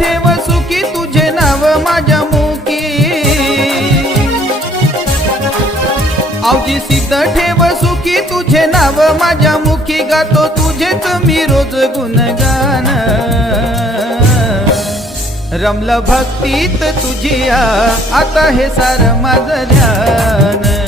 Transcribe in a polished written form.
ठेव सुखी तुझे नाव माझ्या मुखी, आवजी सिद्ध ठेव सुखी तुझे नाव माझ्या मुखी, गातो तुझेच मी रोज गुणगान। रमलं भक्तीत तुझी आता हे सार माझं ध्यान।